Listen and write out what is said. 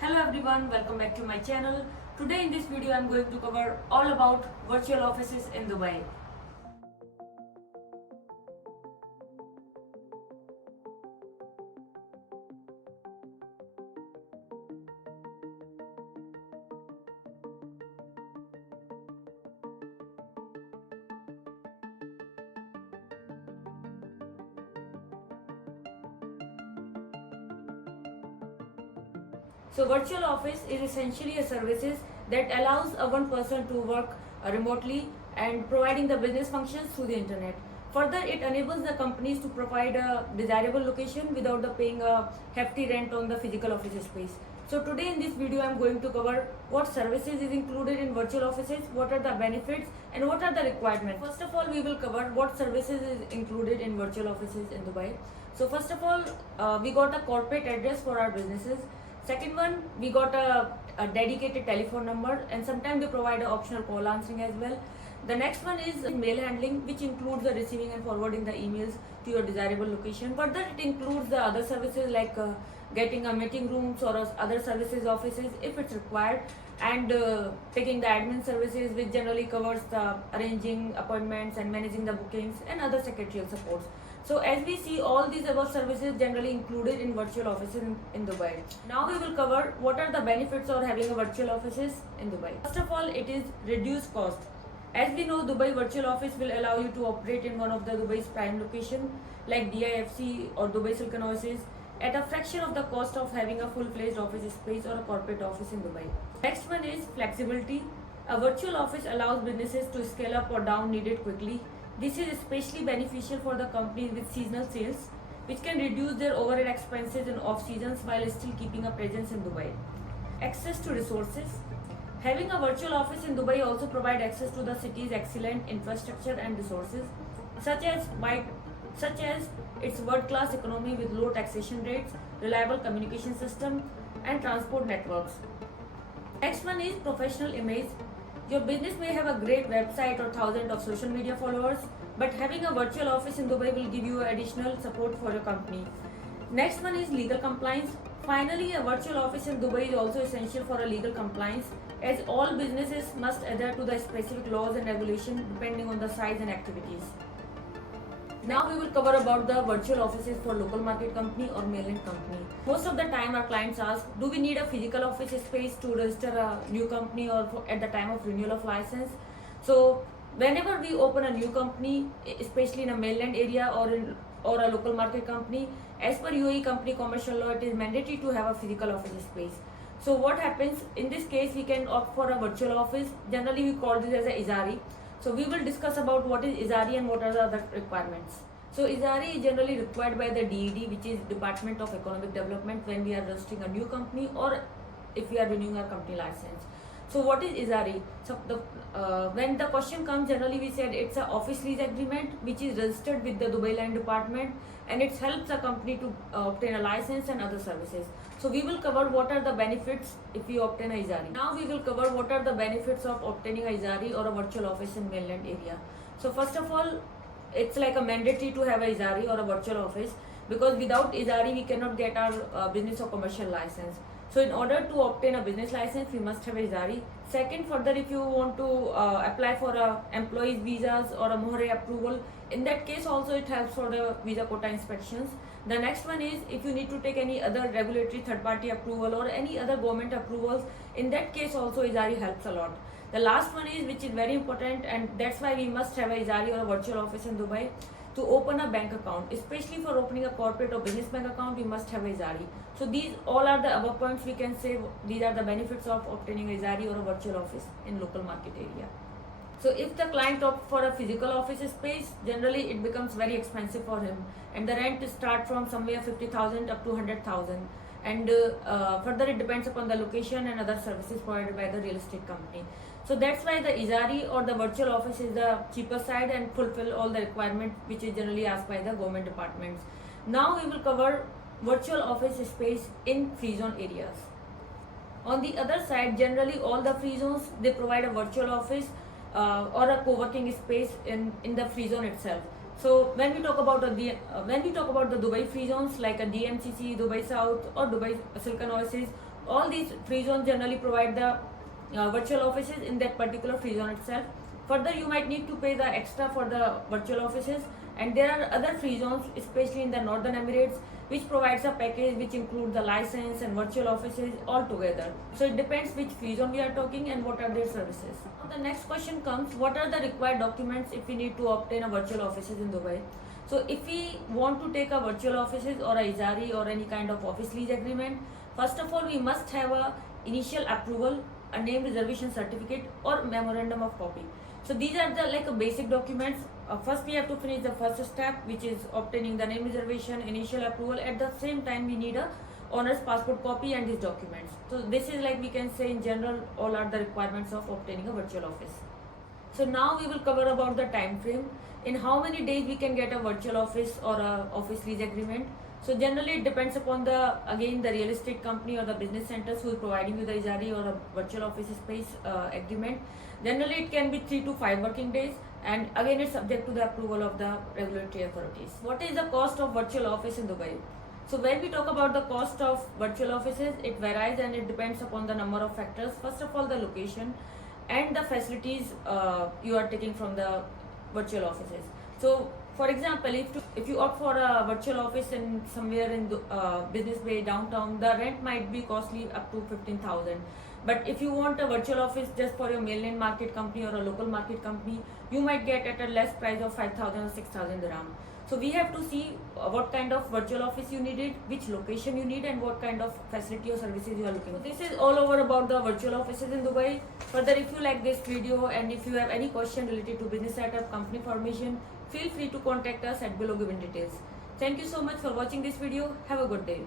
Hello everyone, welcome back to my channel. Today in this video I am going to cover all about virtual offices in Dubai. So virtual office is essentially a services that allows a one person to work remotely and providing the business functions through the internet. Further, it enables the companies to provide a desirable location without the paying a hefty rent on the physical office space. So today in this video I am going to cover what services is included in virtual offices, what are the benefits and what are the requirements. First of all, we will cover what services is included in virtual offices in Dubai. So first of all, we got a corporate address for our businesses. Second one, we got a dedicated telephone number and sometimes they provide an optional call answering as well. The next one is mail handling, which includes the receiving and forwarding the emails to your desirable location. Further, it includes the other services like getting a meeting rooms or other services offices if it's required, and taking the admin services, which generally covers the arranging appointments and managing the bookings and other secretarial supports. So as we see, all these above services generally included in virtual offices in Dubai. Now we will cover what are the benefits of having a virtual offices in Dubai. First of all, it is reduced cost. As we know, Dubai virtual office will allow you to operate in one of the Dubai's prime location like DIFC or Dubai Silicon Oasis at a fraction of the cost of having a full-fledged office space or a corporate office in Dubai. Next one is flexibility. A virtual office allows businesses to scale up or down needed quickly. This is especially beneficial for the companies with seasonal sales, which can reduce their overhead expenses in off seasons while still keeping a presence in Dubai. Access to resources. Having a virtual office in Dubai also provides access to the city's excellent infrastructure and resources, such as its world-class economy with low taxation rates, reliable communication system, and transport networks. Next one is professional image. Your business may have a great website or thousands of social media followers, but having a virtual office in Dubai will give you additional support for your company. Next one is legal compliance. Finally, a virtual office in Dubai is also essential for a legal compliance, as all businesses must adhere to the specific laws and regulations depending on the size and activities. Now we will cover about the virtual offices for local market company or mainland company. Most of the time our clients ask, do we need a physical office space to register a new company or at the time of renewal of license? So whenever we open a new company, especially in a mainland area or a local market company, as per UAE company commercial law, it is mandatory to have a physical office space. So what happens in this case, we can opt for a virtual office. Generally we call this as a Izari. So we will discuss about what is Izari and what are the other requirements. So Izari is generally required by the DED, which is Department of Economic Development, when we are registering a new company or if we are renewing our company license. So what is Izari? So when the question comes, generally we said it's an office lease agreement which is registered with the Dubai Land Department, and it helps a company to obtain a license and other services. So we will cover what are the benefits if we obtain a Izari. Now we will cover what are the benefits of obtaining a Izari or a virtual office in mainland area. So first of all, it's like a mandatory to have a Izari or a virtual office, because without Izari we cannot get our business or commercial license. So in order to obtain a business license, we must have a Izari. Second, further, if you want to apply for a employees visas or a Mohre approval, in that case also it helps for the visa quota inspections. The next one is if you need to take any other regulatory third-party approval or any other government approvals, in that case also Izari helps a lot. The last one is, which is very important, and that's why we must have a Izari or a virtual office in Dubai, to open a bank account. Especially for opening a corporate or business bank account, we must have a Izari. So these all are the above points we can say. These are the benefits of obtaining a Izari or a virtual office in local market area. So if the client opts for a physical office space, generally it becomes very expensive for him, and the rent start from somewhere 50,000 up to 100,000. And further it depends upon the location and other services provided by the real estate company. So that's why the Izari or the virtual office is the cheaper side and fulfill all the requirements which is generally asked by the government departments. Now we will cover virtual office space in free zone areas. On the other side, generally all the free zones, they provide a virtual office or a co-working space in the free zone itself. So when we talk about the Dubai free zones like a DMCC, Dubai South or Dubai Silicon Oasis, All these free zones generally provide the virtual offices in that particular free zone itself. Further, you might need to pay the extra for the virtual offices, and there are other free zones, especially in the Northern Emirates, which provides a package which includes the license and virtual offices all together. So it depends which free zone we are talking and what are their services. The next question comes, what are the required documents if we need to obtain a virtual offices in Dubai? So if we want to take a virtual offices or a Ijari or any kind of office lease agreement, first of all we must have a initial approval, a name reservation certificate or memorandum of copy. So these are the like basic documents. First we have to finish the first step, which is obtaining the name reservation, initial approval. At the same time we need a owner's passport copy and these documents. So this is like we can say in general all are the requirements of obtaining a virtual office. So now we will cover about the time frame, in how many days we can get a virtual office or a office lease agreement. So generally it depends upon the real estate company or the business centers who is providing you the Ijari or a virtual office space agreement. Generally it can be 3 to 5 working days, and again it's subject to the approval of the regulatory authorities. What is the cost of virtual office in Dubai? So when we talk about the cost of virtual offices, it varies and it depends upon the number of factors. First of all, the location and the facilities you are taking from the virtual offices. So for example, if you opt for a virtual office in somewhere in Business Bay downtown, the rent might be costly up to 15,000. But if you want a virtual office just for your mainland market company or a local market company, you might get at a less price of 5,000 or 6,000 dirham. So we have to see what kind of virtual office you needed, which location you need, and what kind of facility or services you are looking for. This is all over about the virtual offices in Dubai. Further, if you like this video and if you have any question related to business setup, company formation, feel free to contact us at below given details. Thank you so much for watching this video. Have a good day.